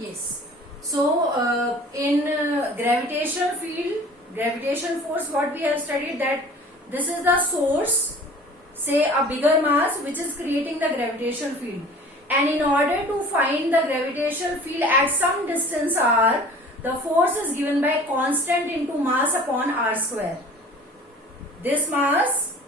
Yes. So in gravitation force, what we have studied, that this is the source, say a bigger mass, which is creating the gravitational field. And in order to find the gravitational field at some distance r, the force is given by constant into mass upon r square. This mass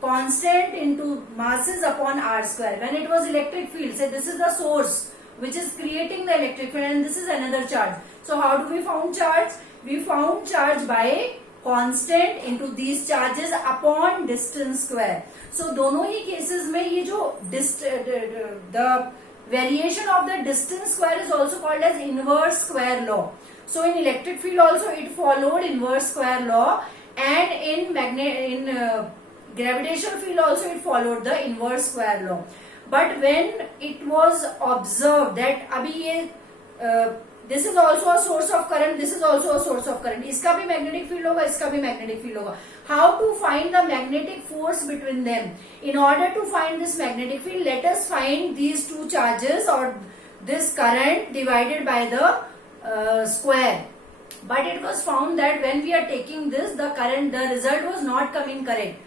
constant into masses upon r square. When it was electric field, say this is the source which is creating the electric field, and this is another charge. So how do we found charge? We found charge by constant into these charges upon distance square. So दोनों ही cases में ये जो the variation of the distance square is also called as inverse square law. So in electric field also it followed inverse square law, and in gravitational field also it followed the inverse square law. But when it was observed that अभी ये this is also a source of current, this is also a source of current, इसका भी magnetic field होगा, इसका भी magnetic field होगा. How to find the magnetic force between them? In order to find this magnetic field, let us find these two charges or this current divided by the square. But it was found that when we are taking this, the result was not coming correct.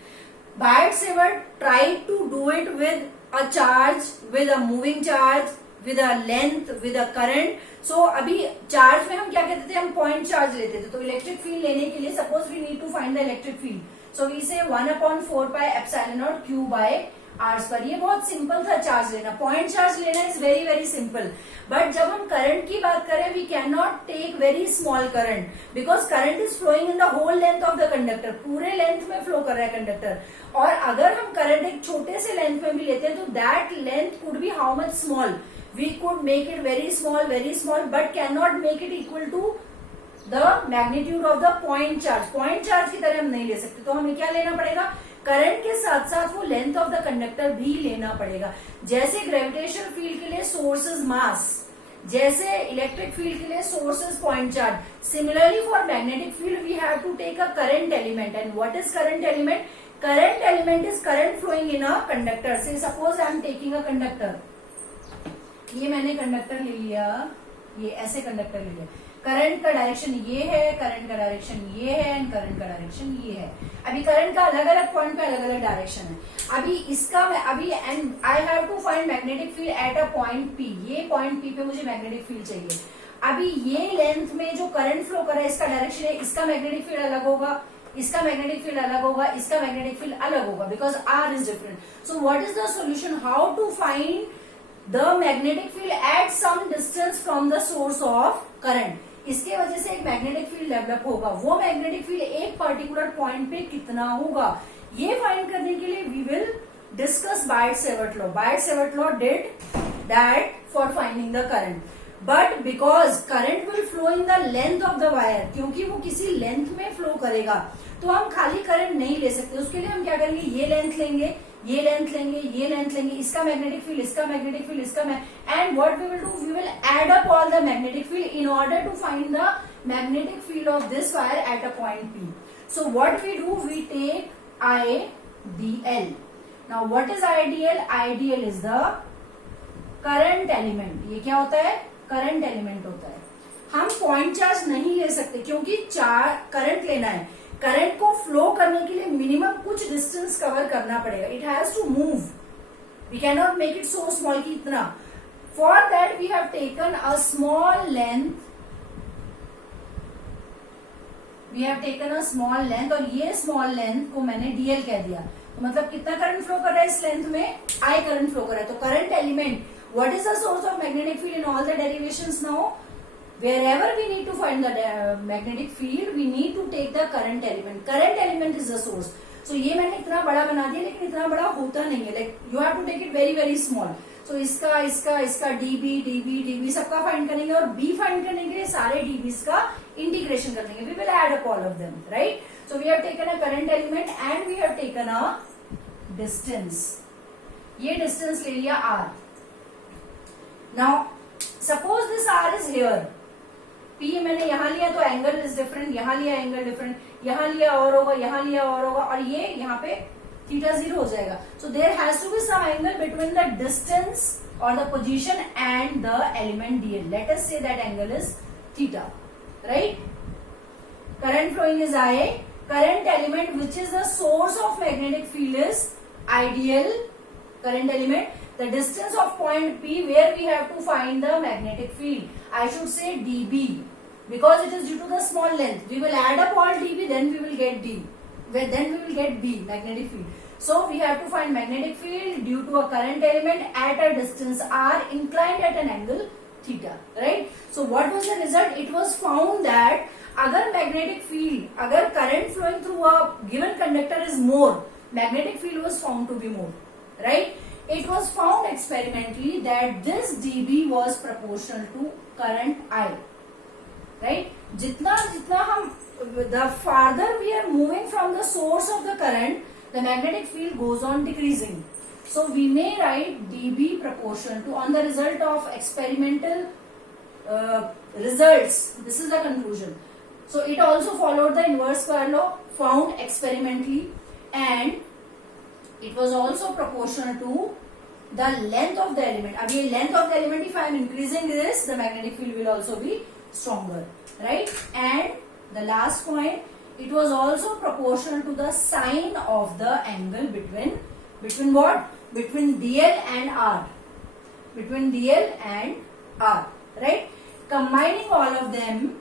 Biot-Savart tried to do it with a charge, with a moving charge, with a length, with a current. So अभी charge में हम क्या कहते थे, हम point charge लेते थे. तो electric field लेने के लिए suppose we need to find the electric field. So we say 1/4 pi epsilon naught q by r square. ये बहुत simple था charge लेना. Point charge लेना is very very simple. But जब हम current की बात करें, we cannot take very small current because current is flowing in the whole length of the conductor. पूरे length में flow कर रहा है conductor. और अगर हम current एक छोटे से length में भी लेते हैं, तो that length could be how much small? We could make it very small, but cannot make it equal to the magnitude of the point charge. Point charge की तरह हम नहीं ले सकते. तो हमें क्या लेना पड़ेगा? करंट के साथ साथ वो लेंथ ऑफ द कंडक्टर भी लेना पड़ेगा. जैसे ग्रेविटेशनल फील्ड के लिए सोर्स इज मास, जैसे इलेक्ट्रिक फील्ड के लिए source is point charge, similarly for magnetic field we have to take a current element. And what is current element? Current element is current flowing in a conductor. Say suppose I am taking a conductor. ये मैंने conductor ले लिया, ये ऐसे conductor ले लिया. Current का direction ये है, करंट का डायरेक्शन ये है, एंड करंट का डायरेक्शन ये है. अभी करंट का अलग अलग पॉइंट पे अलग अलग डायरेक्शन है. अभी इसका अभी and I have to find magnetic field at a point P. ये पॉइंट पी पे मुझे मैग्नेटिक फील्ड चाहिए. अभी ये लेंथ में जो करंट फ्लो कर रहा है, इसका डायरेक्शन है, इसका मैग्नेटिक फील्ड अलग होगा, इसका मैग्नेटिक फील्ड अलग होगा, इसका मैग्नेटिक फील्ड अलग होगा, because R is different. So what is the solution? How to find the magnetic field at some distance from the source of current. इसके वजह से एक मैग्नेटिक फील्ड डेवलप होगा. वो मैग्नेटिक फील्ड एक पर्टिकुलर पॉइंट पे कितना होगा, ये फाइंड करने के लिए we will discuss Biot-Savart law. Biot-Savart law did that for finding the current. But because current will flow in the length of the wire, क्योंकि वो किसी लेंथ में फ्लो करेगा, तो हम खाली करंट नहीं ले सकते. उसके लिए हम क्या करेंगे? ये लेंथ लेंगे, ये लेंथ लेंगे, ये लेंथ लेंगे, इसका मैग्नेटिक फील्ड, इसका मैग्नेटिक फील्ड, इसका and what we will do, we will add up all the magnetic field in order to find the magnetic field of this wire at a point P. So what we do, we take IDL. Now what is IDL? IDL is the current element. ये क्या होता है? Current element होता है. हम point charge नहीं ले सकते क्योंकि करंट लेना है. करंट को फ्लो करने के लिए मिनिमम कुछ डिस्टेंस कवर करना पड़ेगा. It has to move. We can not make it so small कि इतना. For that we have taken a small length. We have taken a small length, और ये स्मॉल लेंथ को मैंने DL कह दिया. तो मतलब कितना करंट फ्लो कर रहा है इस लेंथ में? I करंट फ्लो कर रहा है. तो current element, what is the source of magnetic field in all the derivations now? Wherever we need to find the magnetic field, we need to take the current element. Current element is the source. So ये मैंने इतना बड़ा बना दिया, लेकिन इतना बड़ा होता नहीं है. Like you have to take it very very small. So इसका dB सबका फाइंड करेंगे, और B फाइंड करने के लिए सारे dBs का इंटीग्रेशन कर लेंगे. We will add up all of them, right? So we have taken a current element and we have taken a distance. ये distance ले लिया R. Now suppose this R is here. P मैंने यहां लिया तो angle is different, यहां लिया angle different, यहां लिया और होगा, यहां लिया और होगा, और ये यहाँ पे थीटा 0 हो जाएगा. So there has to be some angle between the distance or the position and the element dl. Let us say that angle is theta, right? Current flowing is IA. Current element which is the source of magnetic field is ideal current element. The distance of point P where we have to find the magnetic field, I should say dB, because it is due to the small length. We will add up all dB, then we will get D, then we will get B, magnetic field. So we have to find magnetic field due to a current element at a distance r inclined at an angle theta, right? So what was the result? It was found that अगर magnetic field, अगर current flowing through a given conductor is more, magnetic field was found to be more, right? It was found experimentally that this dB was proportional to current I, right? जितना जितना हम, the farther we are moving from the source of the current, the magnetic field goes on decreasing. So we may write dB proportional to, on the result of experimental results. This is the conclusion. So it also followed the inverse square law found experimentally, and it was also proportional to the length of the element. Again, length of the element, if I am increasing this, the magnetic field will also be stronger, right? And the last point, it was also proportional to the sine of the angle between what? Between DL and R. Between DL and R, right? Combining all of them,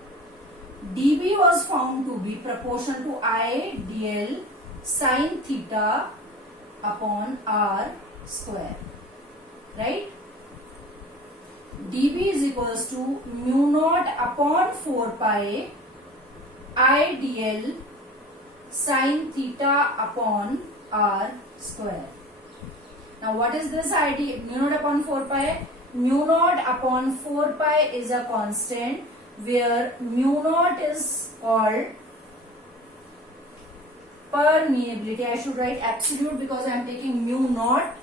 dB was found to be proportional to I dl sine theta upon R square, right? dB is equals to mu naught upon 4 pi I dl sine theta upon R square. Now what is this idea? Mu naught upon 4 pi? Mu naught upon 4 pi is a constant where mu naught is called permeability. I should write absolute because I am taking mu naught.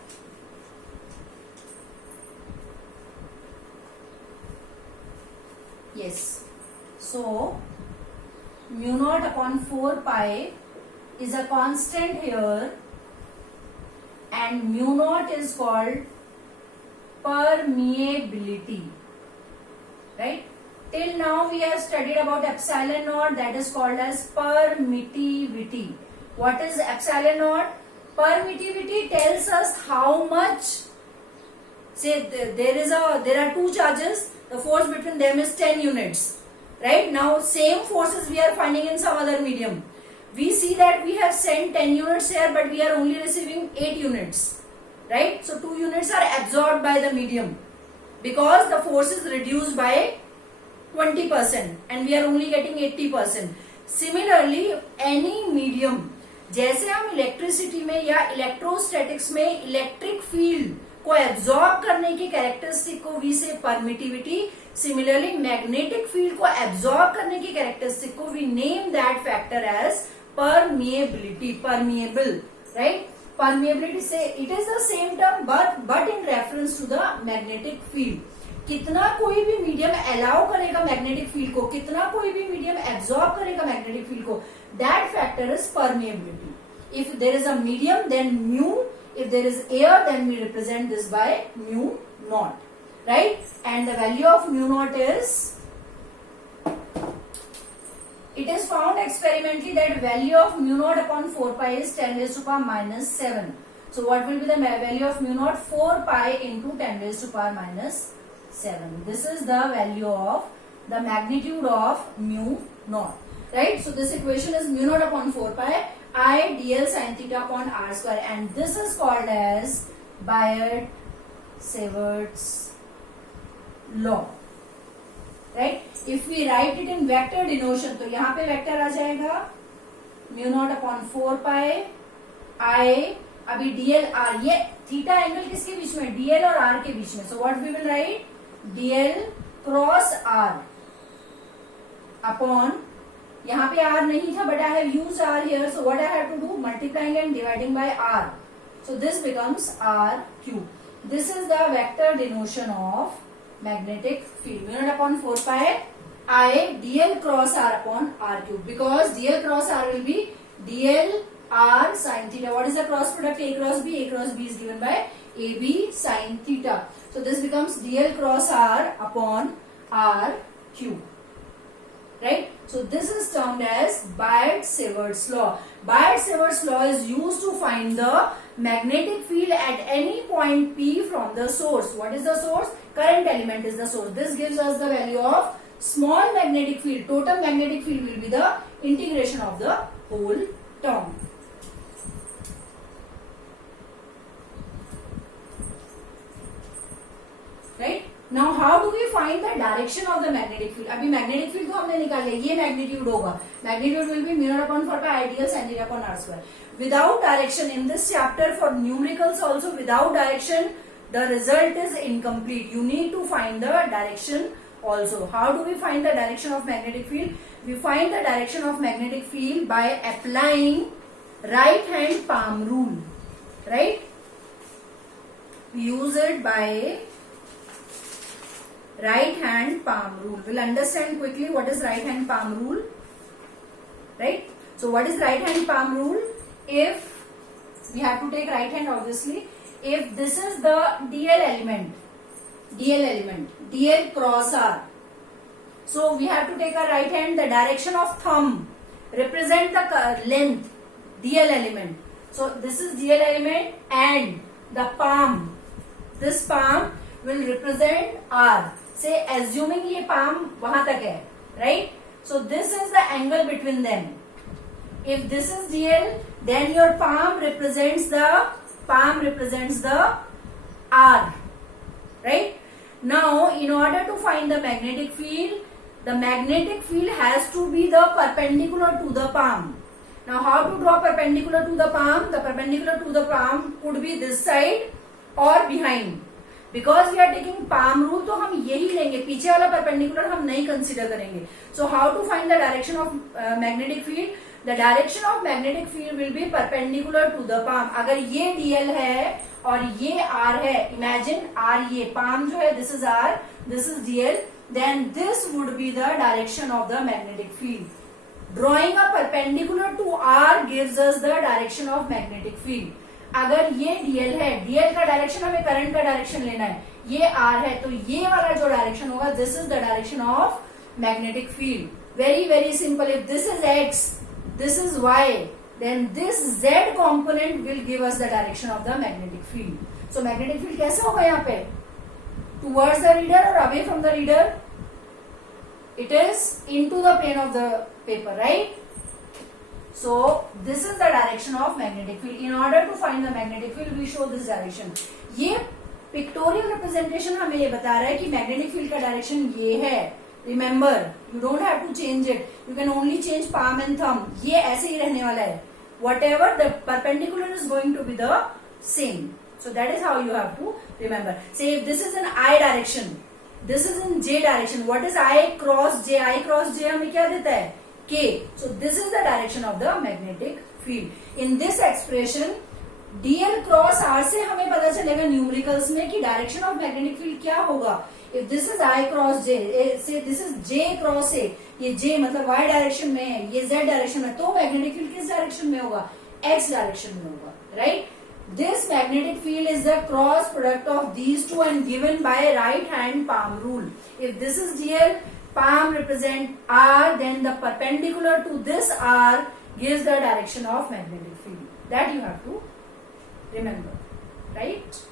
Yes. So mu naught upon 4 pi is a constant here, and mu naught is called permeability, right? Till now we have studied about epsilon naught, that is called as permittivity. What is epsilon naught? Permittivity tells us how much, say there are two charges, the force between them is 10 units, right? Now same forces we are finding in some other medium. We see that we have sent 10 units here, but we are only receiving 8 units, right? So 2 units are absorbed by the medium because the force is reduced by 20% and we are only getting 80%. Similarly, any medium, जैसे हम electricity में या electrostatics में electric field को absorb करने की characteristic को we say permittivity, similarly magnetic field को एब्जॉर्ब करने की कैरेक्टरिस्टिक को we name that factor as permeability, permeable, right? Permeability से it is the same term but in reference to the magnetic field. कितना कोई भी मीडियम अलाउ करेगा magnetic field को, कितना कोई भी मीडियम एब्जॉर्ब करेगा मैग्नेटिक फील्ड को, that factor is permeability. If there is a medium then mu, if there is air then we represent this by mu naught, right? And the value of mu naught is, it is found experimentally that value of mu naught upon 4 pi is 10 raised to power minus 7. So what will be the value of mu naught? 4 pi into 10 raised to power minus 7. This is the value of the magnitude of mu naught, right? So this equation is mu naught upon 4 pi I dl sin theta upon r square, and this is called as Biot-Savart's law, right? If we write it in vector denotation, तो यहाँ पे vector आ जाएगा mu naught upon 4 pi I, अभी dl r, ये theta angle किसके बीच में? dl और r के बीच में. So what we will write? dl cross r upon, यहाँ पे r नहीं था but I have used r here, so what I have to do? Multiplying and dividing by r. So this becomes r cube. This is the vector denotation of magnetic field. Mu naught upon 4 pi I dl cross r upon r cube, because dl cross r will be dl r sin theta. What is the cross product A cross B? A cross B is given by AB sin theta. So this becomes dl cross r upon r cube. Right? So this is termed as Biot-Savart's law. Biot-Savart's law is used to find the magnetic field at any point P from the source. What is the source? Current element is the source. This gives us the value of small magnetic field. Total magnetic field will be the integration of the whole term. Right? Now how do we find the direction of the magnetic field? अभी magnetic field तो हमने निकाल लिया, ये magnitude होगा. Magnitude will be mu upon 4 pi ideal sin theta upon r square. Without direction in this chapter for numericals also, without direction the result is incomplete. You need to find the direction also. How do we find the direction of magnetic field? We find the direction of magnetic field by applying right hand palm rule. Right? We use it by right hand palm rule. We'll understand quickly what is right hand palm rule. Right? So what is right hand palm rule? If we have to take right hand, obviously, if this is the dl element, dl cross r, so we have to take a right hand, the direction of thumb represent the length, dl element. So this is dl element and the palm, this palm will represent r. Say assuming ये palm वहां तक है, right? So this is the angle between them. If this is dl, then your palm represents the r, right? Now in order to find the magnetic field has to be the perpendicular to the palm. Now how to draw perpendicular to the palm? The perpendicular to the palm could be this side or behind. Because we are taking palm rule, तो हम यही लेंगे, पीछे वाला perpendicular हम नहीं consider करेंगे. So how to find the direction of magnetic field? The direction of magnetic field will be perpendicular to the palm. अगर ये dl है और ये r है, imagine r ये palm जो है, this is r, this is dl, then this would be the direction of the magnetic field. Drawing a perpendicular to r gives us the direction of magnetic field. अगर ये dl है, dl का direction हमें current का direction लेना है, ये r है, तो ये वाला जो डायरेक्शन होगा, this is the direction of magnetic field. Very very simple. If this is x, this is y, then this z component will give us the direction of the magnetic field. So magnetic field कैसे होगा यहाँ पे? Towards the reader or away from the reader? It is into the plane of the paper, right? So this is the direction of magnetic field. In order to find the magnetic field, we show this direction. ये pictorial representation हमें ये बता रहा है कि magnetic field का direction ये है. Remember, you don't have to change it. You can only change palm and thumb. ये ऐसे ही रहने वाला है. Whatever the perpendicular is going to be the same. So that is how you have to remember. Say if this is in I direction, this is in J direction. What is I cross J? I cross J हमें क्या देता है? K. So this is the direction of the magnetic field. In this expression, dl cross r से हमें पता चलेगा numericals में कि direction of magnetic field क्या होगा. If this is I cross J, say this is J cross A, ये J मतलब Y direction में है, ये Z direction में, तो magnetic field किस direction में होगा? X direction में होगा, right? This magnetic field is the cross product of these two and given by right hand palm rule. If this is dl, palm represent r, then the perpendicular to this r gives the direction of magnetic field. That you have to remember, right?